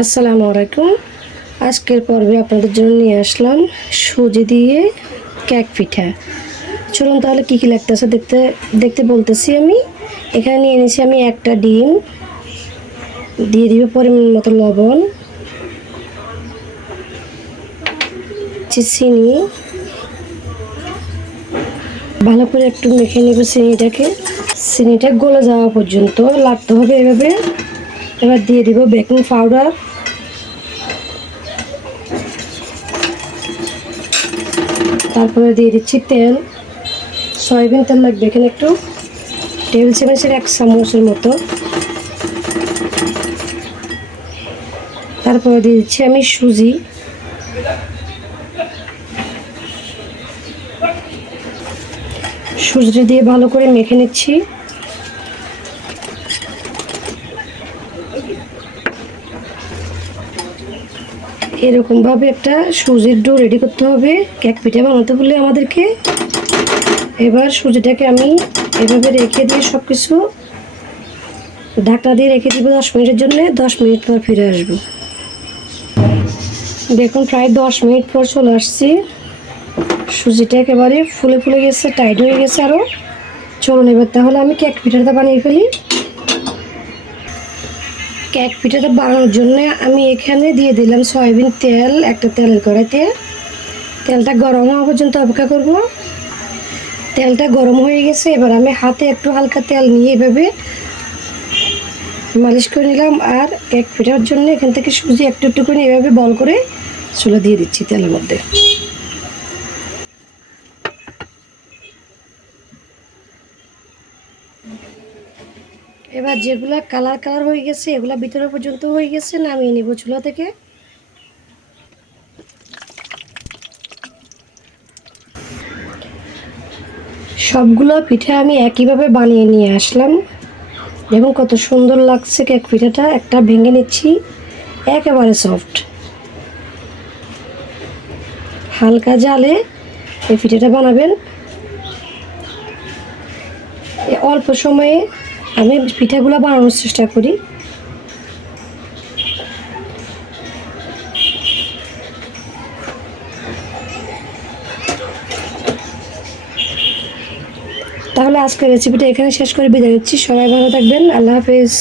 আসসালামু আলাইকুম। আজকের পর্বে আপনাদের জন্য নিয়ে আসলাম সুজি দিয়ে কেক পিঠা। চলুন তাহলে কী কী লাগতেছে দেখতে দেখতে বলতেছি আমি। এখানে নিয়ে নিয়েছি আমি একটা ডিম, দিয়ে দিব পরিমাণ মতো লবণ চিনি। ভালো করে একটু মেখে নেব চিনিটাকে। চিনিটা গলে যাওয়া পর্যন্ত লাগতে হবে এভাবে। এবার দিয়ে দিব বেকিং পাউডার। তারপরে দিয়ে দিচ্ছি তেল। সয়াবিন তেল লাগবে এখানে একটু। টেবিল চামচের এক চামচের মতো। তারপরে দিয়ে দিচ্ছি আমি সুজি। সুজিটা দিয়ে ভালো করে মেখে নিচ্ছি। এরকমভাবে একটা সুজির ডো রেডি করতে হবে। কেক পিঠা বানাতে হলে আমাদেরকে। এবার সুজিটাকে আমি এভাবে রেখে দিয়ে সব কিছু ঢাকনা দিয়ে রেখে দিব দশ মিনিটের জন্য। দশ মিনিট পর ফিরে আসব। দেখুন, প্রায় দশ মিনিট পর চলে আসছি। সুজিটা একেবারে ফুলে ফুলে গেছে টাইট হয়ে গেছে আরও চলুন এবার তাহলে আমি কেক পিঠাটা বানিয়ে ফেলি। কেক পিঠাটা বানানোর জন্য আমি এখানে দিয়ে দিলাম সয়াবিন তেল, একটা তেলের কড়াইতে তেলটা গরম হওয়া পর্যন্ত অপেক্ষা করব। তেলটা গরম হয়ে গেছে, এবার আমি হাতে একটু হালকা তেল নিয়ে এভাবে মালিশ করে নিলাম আর কেক পিঠার জন্য এখান থেকে সুজি একটু একটু করে এভাবে বল করে চুলো দিয়ে দিচ্ছি তেলের মধ্যে। এবার যেগুলো কালার কালার হয়ে গেছে, এগুলো ভিতরে পর্যন্ত হয়ে গেছে, নামিয়ে নিব চুলা থেকে। সবগুলো পিঠা আমি একইভাবে বানিয়ে নিয়ে আসলাম এবং কত সুন্দর লাগছে কেক পিঠাটা। একটা ভেঙে নিচ্ছি, একেবারে সফট হালকা জালে এই পিঠাটা বানাবেন। অল্প সময়ে আমি পিঠাগুলো বানানোর চেষ্টা করি। তাহলে আজকের রেসিপিটা এখানে শেষ করে বিদায় নিচ্ছি। সবাই ভালো থাকবেন। আল্লাহ হাফেজ।